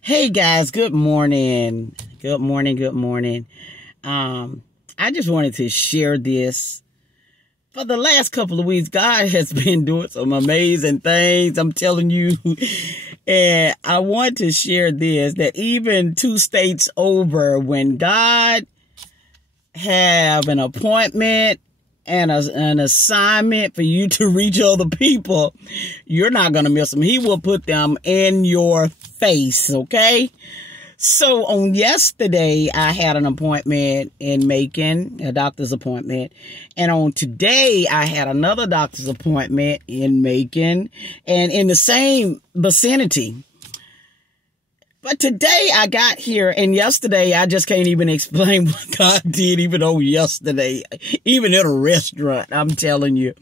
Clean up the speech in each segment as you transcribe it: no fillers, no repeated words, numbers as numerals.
Hey guys, good morning. Good morning. Good morning. I just wanted to share this. For the last couple of weeks, God has been doing some amazing things. I'm telling you. And I want to share this, that even 2 states over, when God have an appointment and an assignment for you to reach other people, you're not going to miss them. He will put them in your face, okay? So on yesterday, I had an appointment in Macon, a doctor's appointment. And on today, I had another doctor's appointment in Macon and in the same vicinity. But today I got here, and yesterday I just can't even explain what God did, even though yesterday, even at a restaurant, I'm telling you.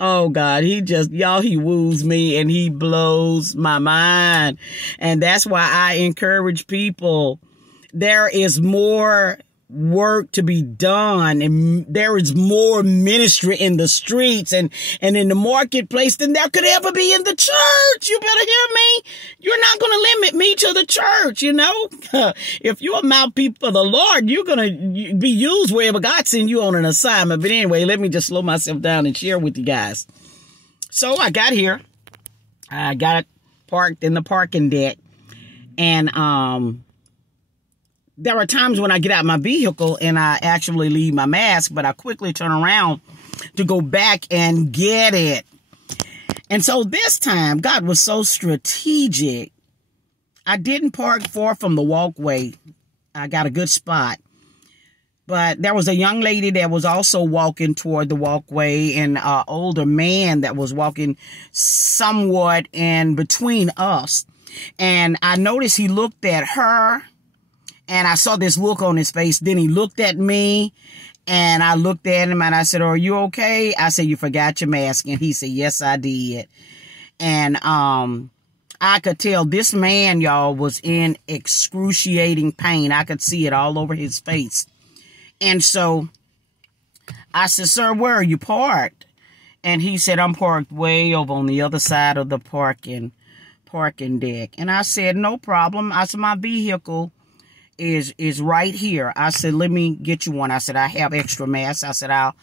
Oh God, he woos me and he blows my mind. And that's why I encourage people. There is more work to be done, and there is more ministry in the streets and in the marketplace than there could ever be in the church. You better hear me. You're not going to limit me to the church, you know. If you're a mouthpiece for the Lord, you're going to be used wherever God sends you on an assignment. But anyway, let me just slow myself down and share with you guys. So I got here. I got parked in the parking deck, and there are times when I get out of my vehicle and I actually leave my mask, but I quickly turn around to go back and get it. And so this time, God was so strategic. I didn't park far from the walkway. I got a good spot. But there was a young lady that was also walking toward the walkway, and an older man that was walking somewhat in between us. And I noticed he looked at her. And I saw this look on his face. Then he looked at me, and I looked at him, and I said, "Are you okay?" I said, "You forgot your mask." And he said, "Yes, I did." And I could tell this man, y'all, was in excruciating pain. I could see it all over his face. And so I said, "Sir, where are you parked?" And he said, "I'm parked way over on the other side of the parking deck." And I said, "No problem." I said, "My vehicle is right here." I said, "Let me get you one." I said, "I have extra masks." I said, I'll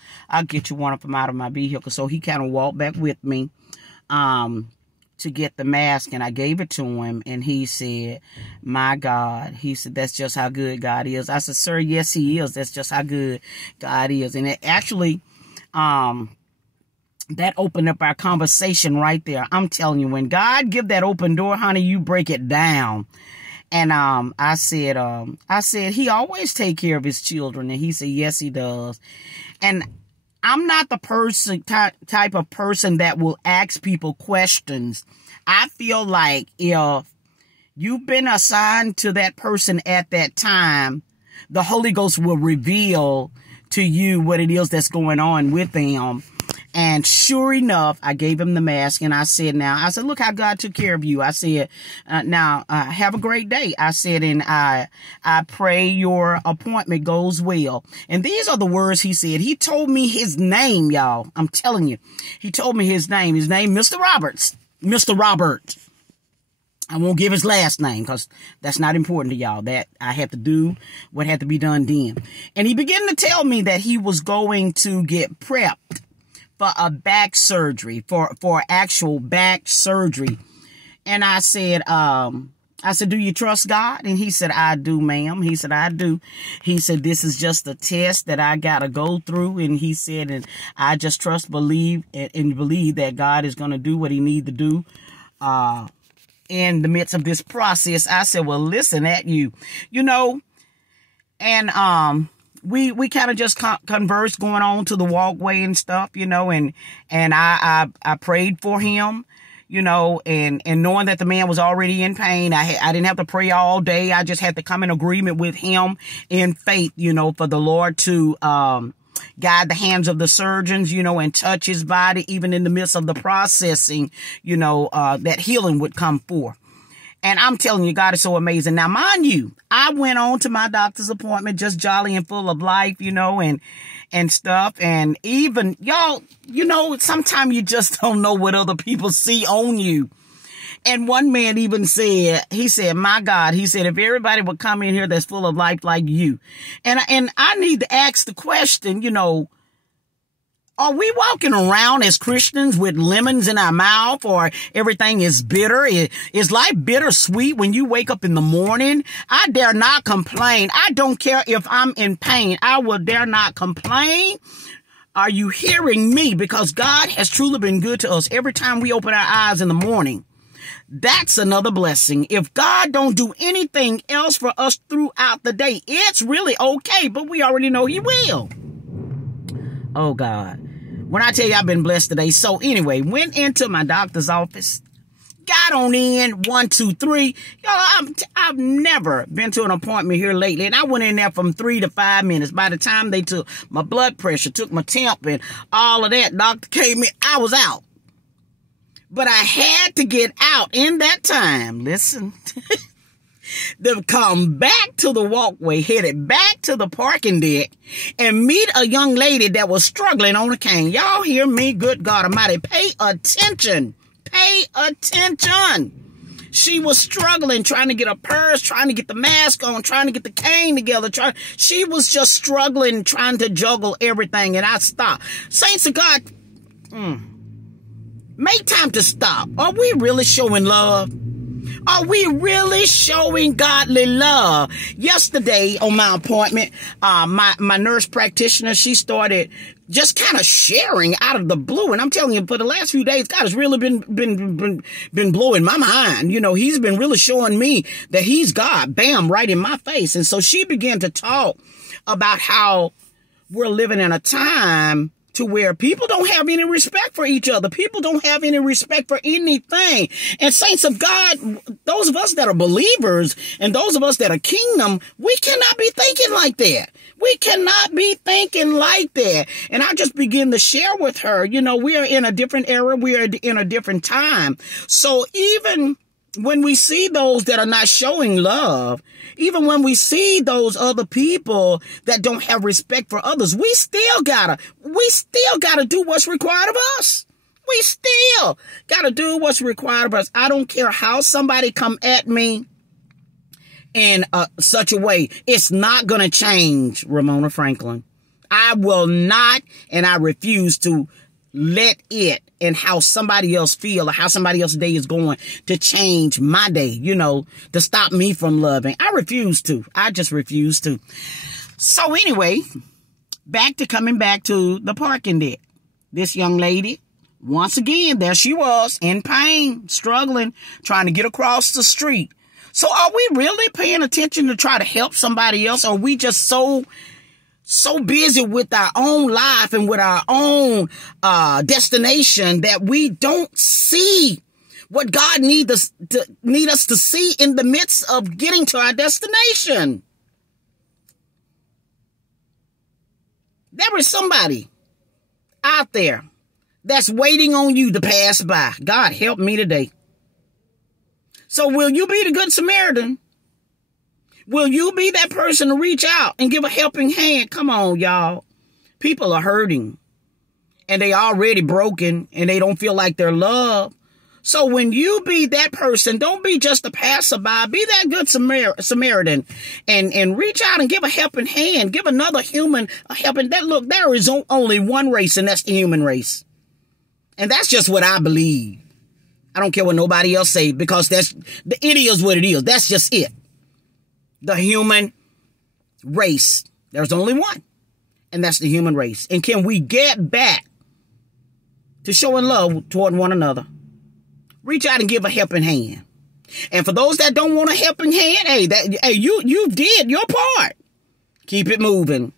get you one from out of my vehicle." So he kind of walked back with me to get the mask, and I gave it to him, and he said, "My God," he said, "that's just how good God is." I said, "Sir, yes, he is. That's just how good God is." And it actually, that opened up our conversation right there. I'm telling you, when God give that open door, honey, you break it down. And I said, "He always take care of his children." And he said, "Yes, he does." And I'm not the type of person that will ask people questions. I feel like if you've been assigned to that person at that time, the Holy Ghost will reveal to you what it is that's going on with them. And sure enough, I gave him the mask, and I said, "Look how God took care of you." I said, have a great day." I said, "And I pray your appointment goes well." And these are the words he said. He told me his name, y'all. I'm telling you. He told me his name. His name, Mr. Roberts. Mr. Robert. I won't give his last name because that's not important to y'all. That I have to do what had to be done then. And he began to tell me that he was going to get prepped for a back surgery, for actual back surgery. And I said, "Do you trust God?" And he said, "I do, ma'am." He said, "I do." He said, "This is just a test that I got to go through." And he said, "And I just believe that God is going to do what he needs to do, in the midst of this process." I said, "Well, listen at you, you know," and, we kind of just conversed going on to the walkway and stuff, you know, and I prayed for him, you know, and knowing that the man was already in pain, I didn't have to pray all day. I just had to come in agreement with him in faith, you know, for the Lord to, guide the hands of the surgeons, you know, and touch his body, even in the midst of the processing, you know, that healing would come forth. And I'm telling you, God is so amazing. Now, mind you, I went on to my doctor's appointment just jolly and full of life, you know, and stuff. And even, y'all, you know, sometimes you just don't know what other people see on you. And one man even said, he said, my God, he said, if everybody would come in here that's full of life like you. And I need to ask the question, you know, are we walking around as Christians with lemons in our mouth, or everything is bitter? Is life bittersweet when you wake up in the morning? I dare not complain. I don't care if I'm in pain. I will dare not complain. Are you hearing me? Because God has truly been good to us every time we open our eyes in the morning. That's another blessing. If God don't do anything else for us throughout the day, it's really okay, but we already know he will. Oh, God. When I tell you I've been blessed today. So anyway, went into my doctor's office, got on in 1, 2, 3. Y'all, I've never been to an appointment here lately. And I went in there from 3 to 5 minutes. By the time they took my blood pressure, took my temp and all of that, doctor came in, I was out. But I had to get out in that time. Listen. To come back to the walkway, headed back to the parking deck, and meet a young lady that was struggling on a cane. Y'all hear me? Good God Almighty. Pay attention. Pay attention. She was struggling, trying to get a purse, trying to get the mask on, trying to get the cane together. She was just struggling, trying to juggle everything, and I stopped. Saints of God, make time to stop. Are we really showing love? Are we really showing godly love? Yesterday on my appointment, my nurse practitioner, she started just kind of sharing out of the blue. And I'm telling you, for the last few days, God has really been blowing my mind. You know, he's been really showing me that he's God, bam, right in my face. And so she began to talk about how we're living in a time to where people don't have any respect for each other. People don't have any respect for anything. And saints of God, those of us that are believers and those of us that are kingdom, we cannot be thinking like that. We cannot be thinking like that. And I just begin to share with her, you know, we are in a different era. We are in a different time. So even when we see those that are not showing love, even when we see those other people that don't have respect for others, we still gotta do what's required of us. We still gotta do what's required of us. I don't care how somebody come at me in such a way. It's not gonna change, Ramona Franklin. I will not, and I refuse to let it and how somebody else feel or how somebody else's day is going to change my day, you know, to stop me from loving. I refuse to. I just refuse to. So anyway, coming back to the parking deck. This young lady, once again, there she was in pain, struggling, trying to get across the street. So are we really paying attention to try to help somebody else? Or are we just so busy with our own life and with our own destination that we don't see what God need us to see in the midst of getting to our destination? There is somebody out there that's waiting on you to pass by. God help me today. So will you be the good Samaritan? Will you be that person to reach out and give a helping hand? Come on, y'all. People are hurting and they already broken and they don't feel like they're loved. So when you be that person, don't be just a passerby. Be that good Samaritan and reach out and give a helping hand. Give another human a helping. Look, there is only one race, and that's the human race. And that's just what I believe. I don't care what nobody else say, because it is what it is. That's just it. The human race. There's only one, and that's the human race. And can we get back to showing love toward one another? Reach out and give a helping hand. And for those that don't want a helping hand, you did your part. Keep it moving.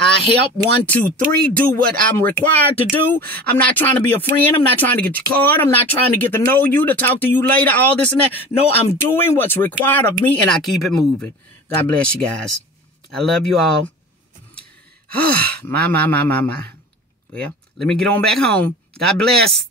I help 1, 2, 3 do what I'm required to do. I'm not trying to be a friend. I'm not trying to get your card. I'm not trying to get to know you, to talk to you later, all this and that. No, I'm doing what's required of me, and I keep it moving. God bless you guys. I love you all. My. Well, let me get on back home. God bless.